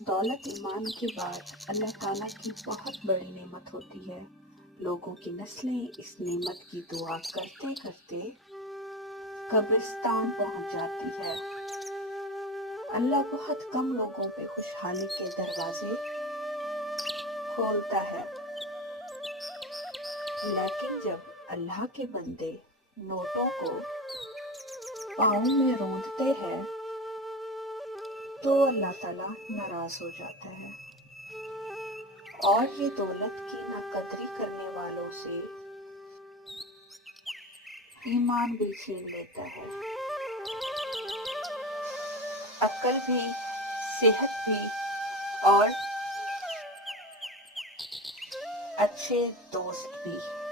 دولت ایمان کے بعد اللہ تعالیٰ کی بہت بڑی نعمت ہوتی ہے۔ لوگوں کی نسلیں اس نعمت کی دعا کرتے کرتے قبرستان پہنچ جاتی ہے۔ اللہ بہت کم لوگوں پہ خوشحالی کے دروازے کھولتا ہے، لیکن جب اللہ کے بندے نوٹوں کو پاؤں میں روندتے ہیں تو اللہ تعالیٰ ناراض ہو جاتا ہے اور یہ دولت کی ناقدری کرنے والوں سے ایمان بھی چھین لیتا ہے۔ عقل بھی، صحت بھی اور اچھے دوست بھی۔